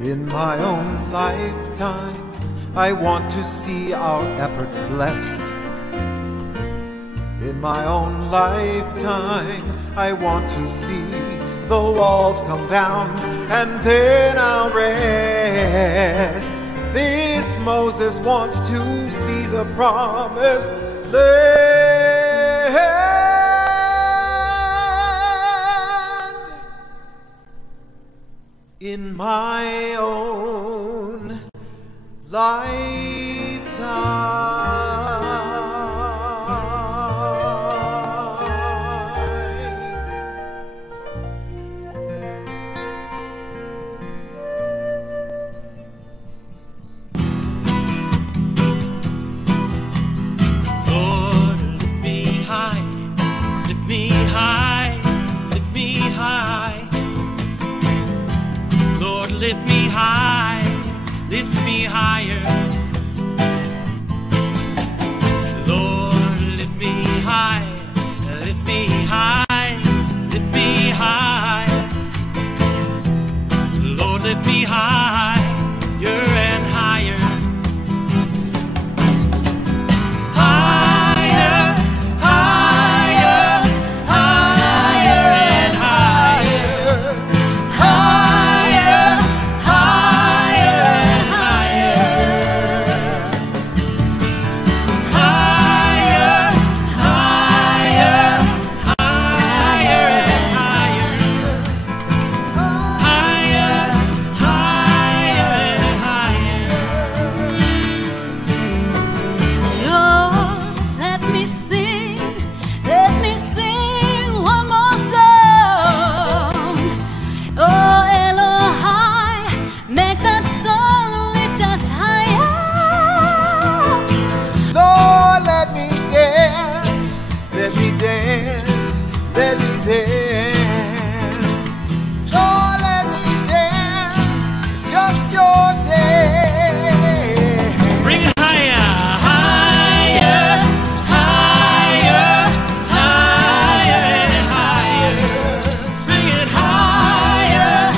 In my own lifetime, I want to see our efforts blessed. In my own lifetime, I want to see the walls come down, and then I'll rest. This Moses wants to see the promised land. In my own lifetime. Lord, lift me high, lift me high, lift me high. Lord, lift me high, lift me higher. Lord, lift me high, lift me high, lift me high. Lord, lift me higher and higher. Higher, higher, higher and higher. Higher, higher and higher. Higher, higher, higher and higher. Higher, higher and higher. Lord, let me sing one more song. Oh, Elohai, make that song lift us higher. Lord, let me dance, let me dance, let me dance. Lord, let me dance, just your dance. Bring it higher, higher, higher, higher and higher. Bring it higher,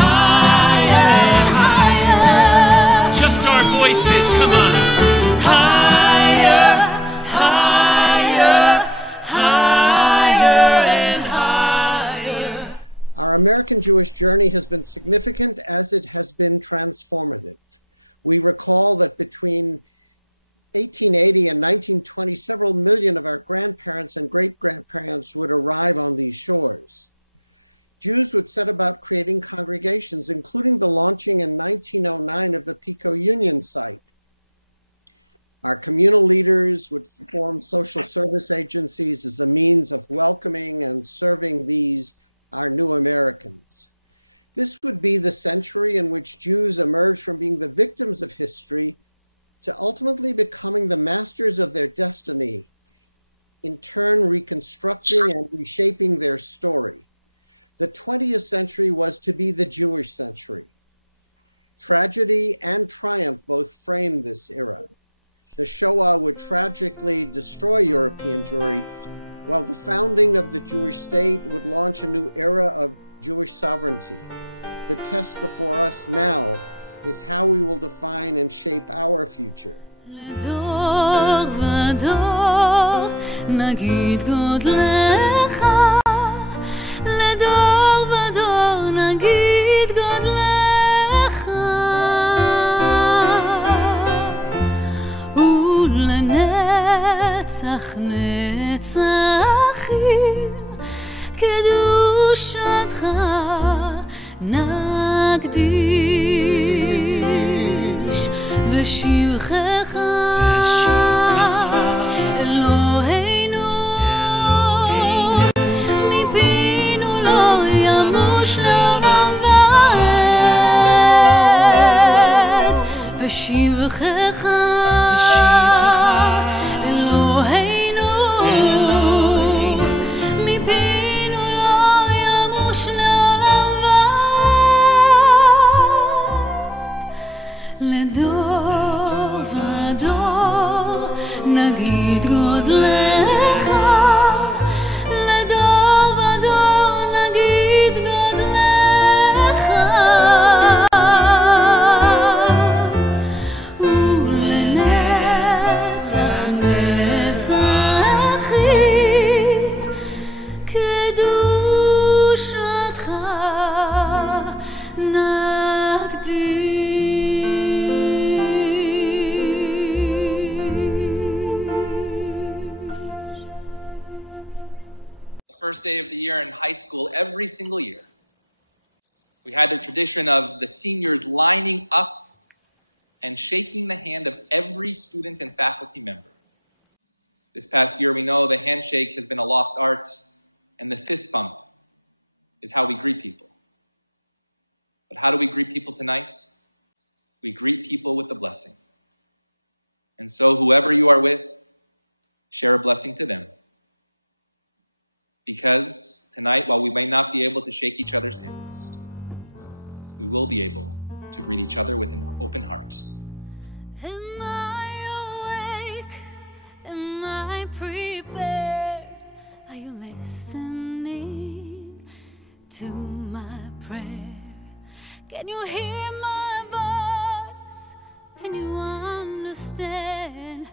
higher and higher. Just our voices, come on. Higher, higher, higher and higher. I'm not going to say that the significant effort has been transformed. We recall that between 1880 and 1927 million of our grandparents and great-great-parents were violated and sold. Jews were sent back to the new congregations, including the 19 and 19 of the members of Pico meeting site. Communal meetings with every social service agencies, the means of welcome to the serving Jews and millionaires. This could be the century in which Jews and those who were the victims of history ultimately became the masters of their destiny, in turn with the structure of reshaping their story. The 20th century was to be the Jewish century. Tragedy and kindness both strange. To show on the tragedy לדור ודור נגיד גודלך, לדור ודור נגיד גודלך, ולנצח נצחים קדושתך נקדיש ושבחך אלוהינו מפינו לא ימוש לעולם ועד ושבחך אלוהינו מפינו לא ימוש לעולם ועד לדור ודור נגיד גודלך, לדור ודור נגיד גודלך, ולנצח נצחים קדושתך נקדיש. Am I awake? Am I prepared? Are you listening to my prayer? Can you hear my voice? Can you understand?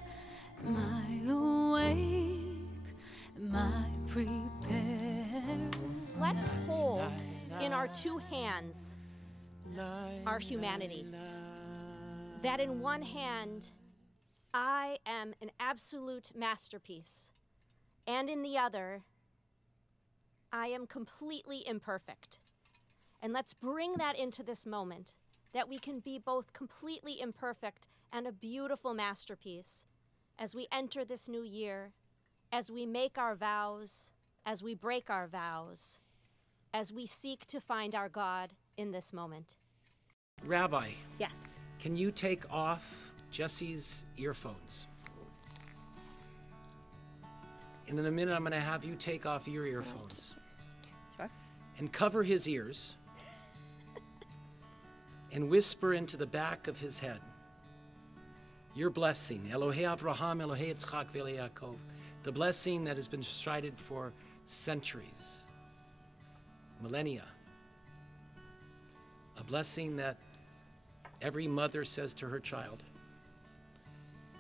Am I awake? Am I prepared? Let's hold in our two hands our humanity. That in one hand, I am an absolute masterpiece, and in the other, I am completely imperfect. And let's bring that into this moment, that we can be both completely imperfect and a beautiful masterpiece as we enter this new year, as we make our vows, as we break our vows, as we seek to find our God in this moment. Rabbi, Yes. can you take off Jesse's earphones? And in a minute, I'm going to have you take off your earphones. Okay. And cover his ears. And whisper into the back of his head your blessing, Elohei Avraham, Elohei Yitzchak, Ve'Eloi Yaakov, the blessing that has been strided for centuries, millennia, a blessing that every mother says to her child.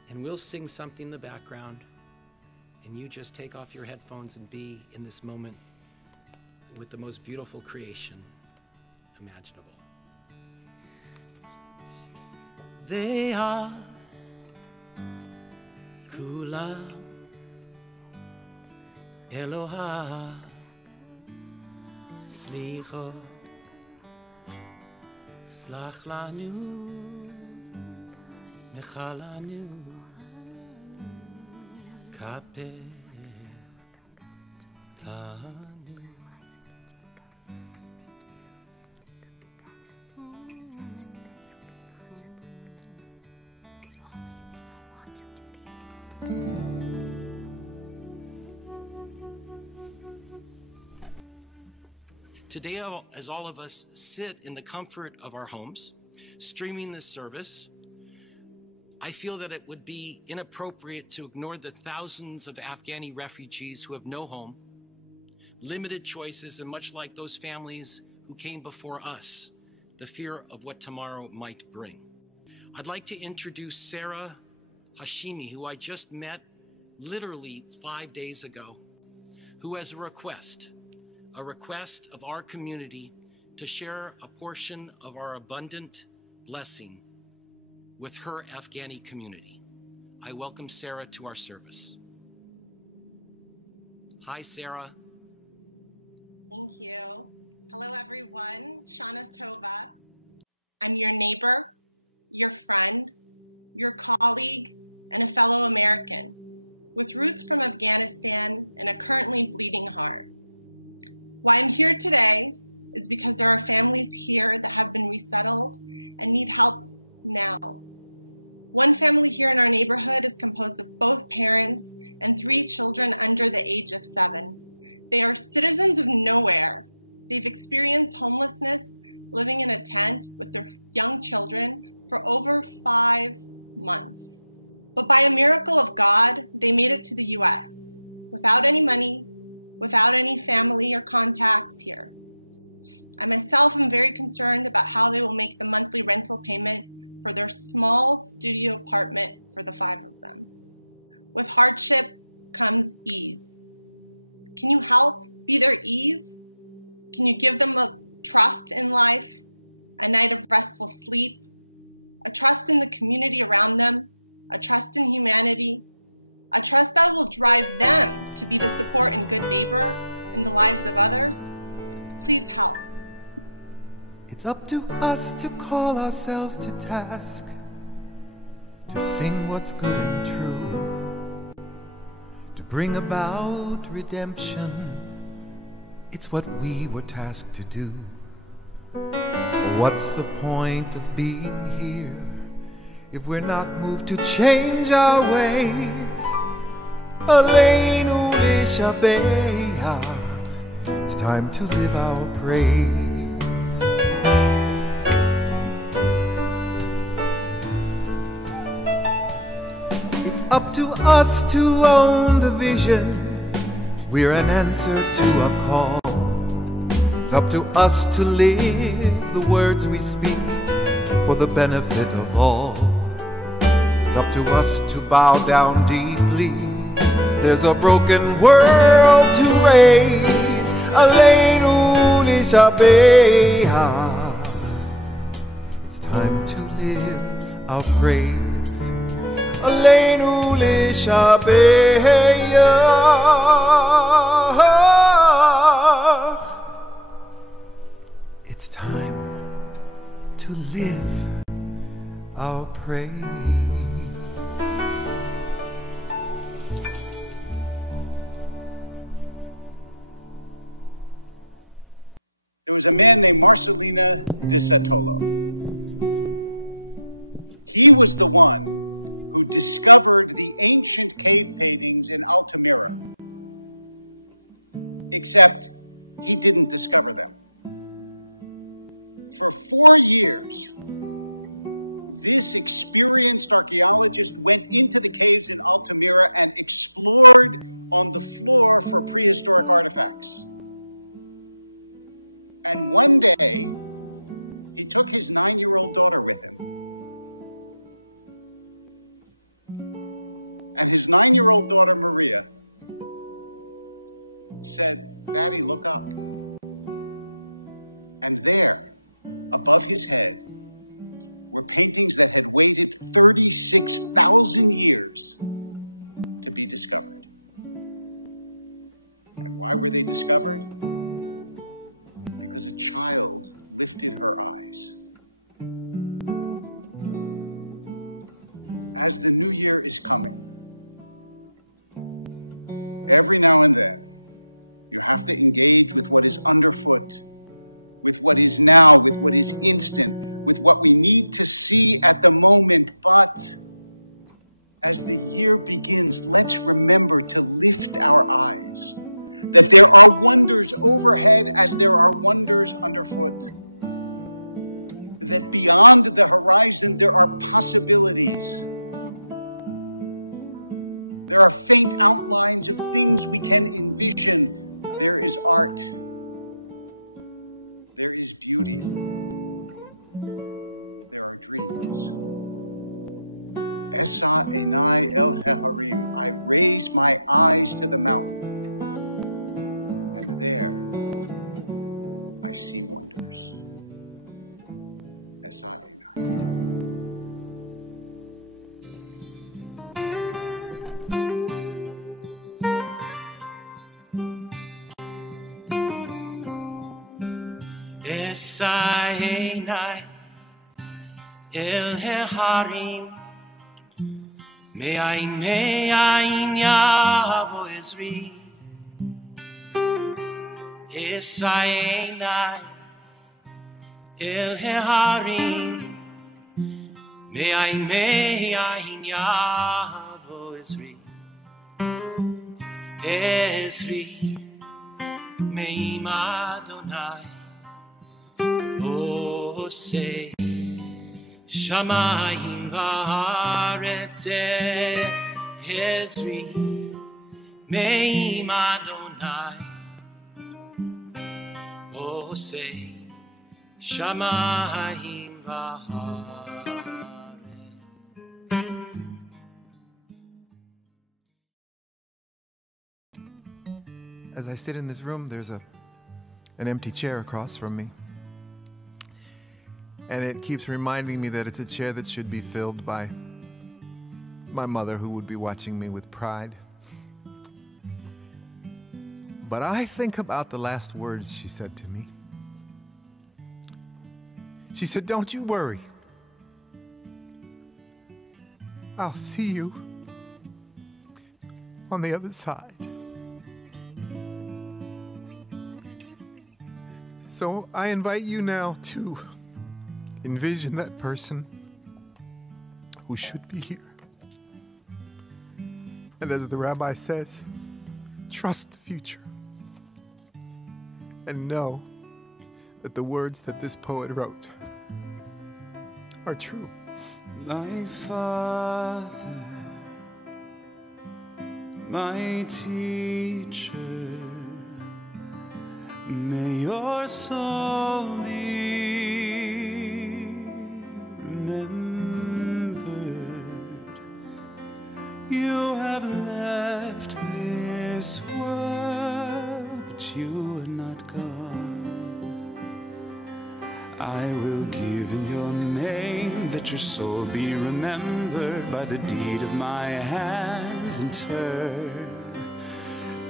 And we'll sing something in the background, and you just take off your headphones and be in this moment with the most beautiful creation imaginable. Kula Eloha Slicho Slach lanu Mechalanu Kape Lanu. Today, as all of us sit in the comfort of our homes, streaming this service, I feel that it would be inappropriate to ignore the thousands of Afghani refugees who have no home, limited choices, and much like those families who came before us, the fear of what tomorrow might bring. I'd like to introduce Sarah Hashimi, who I just met literally 5 days ago, who has a request of our community to share a portion of our abundant blessing with her Afghani community. I welcome Sarah to our service. Hi, Sarah. While I'm here today, it's because of our family here that have been befriended and need help with them. One family here in our neighborhood is composed of both parents and 3 children under the age of 7. They are citizens from nowhere. They've experienced homelessness and are friends with young children for over 5 months. But by a miracle of God, they made it to the U.S. without any money, without any family or contact. And themselves are very concerned about how they will make the monthly rental payment with a small piece of evidence for the month. It's hard to say. Can you help be their peace? Can you give them a trust in life and then a restful sleep? A trust in the community around them? A trust in humanity? A trust that will It's up to us to call ourselves to task, to sing what's good and true, to bring about redemption. It's what we were tasked to do. For what's the point of being here if we're not moved to change our ways? Aleinu lishabeya. It's time to live our praise. It's up to us to own the vision. We're an answer to a call. It's up to us to live the words we speak for the benefit of all. It's up to us to bow down deeply. There's a broken world to raise. Aleinu lishabeha. It's time to live our praise. Aleinu lishabeha. It's time to live our praise. Esainai el Heharim Me'ain Yavo Ezri Esainai el Heharim Me'ain Yavo Ezri Ezri Me'im Adonai Osei Shamayim va'aretz Ezri Me'im Adonai Osei Shamayim va'aretz. As I sit in this room, there's an empty chair across from me. And it keeps reminding me that it's a chair that should be filled by my mother, who would be watching me with pride. But I think about the last words she said to me. She said, "Don't you worry. I'll see you on the other side." So I invite you now to envision that person who should be here. And as the rabbi says, trust the future. And know that the words that this poet wrote are true. My Father, my teacher, may your soul be remembered. You have left this world, but you are not gone. I will give in your name that your soul be remembered by the deed of my hands in turn.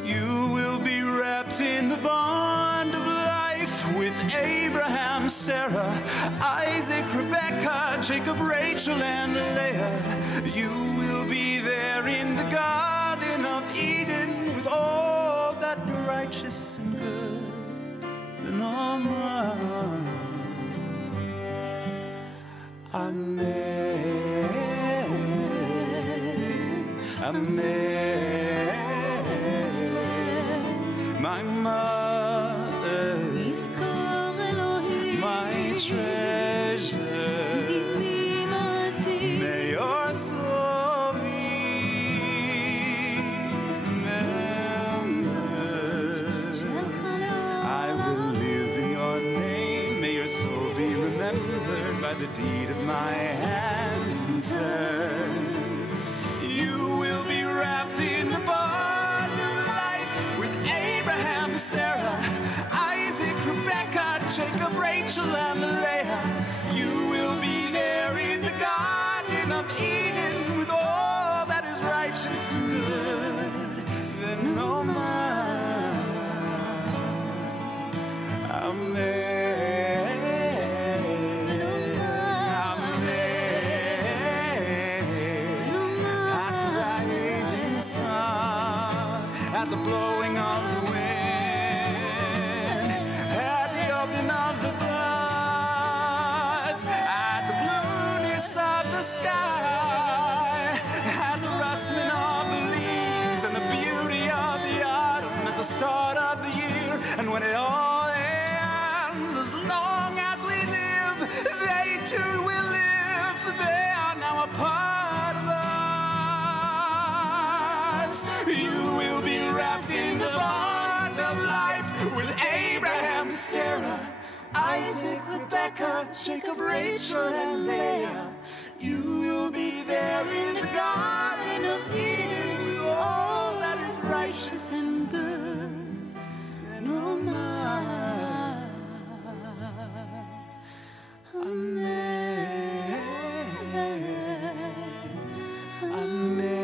You will be wrapped in the bond of life with Abraham, Sarah, Isaac, Rebecca, Jacob, Rachel, and Leah. You will be there in the Garden of Eden with all that righteous and good and all mine. Amen. Amen. My mother, my treasure, may your soul be remembered. I will live in your name, may your soul be remembered by the deed of my hands in turn. You will be wrapped in the bond of life with Abraham, Sarah, Isaac, Rebecca, Jacob, Rachel, and Leah. You will be there in the Garden of Eden with all that is righteous and good. Then all mine. Amen. At the blowing of the wind, at the opening of the floods, at the blueness of the sky, at the rustling of the leaves and the beauty of the autumn, at the start of the year, and when it all ends, as long as we live, they too will live, for they are now a part of us. You will be wrapped in the bond of life with Abraham, Sarah, Isaac, Rebecca, Jacob, Rachel, and Leah. You will be there in the Garden of Eden with all that is righteous and good and all mine. Amen. Amen.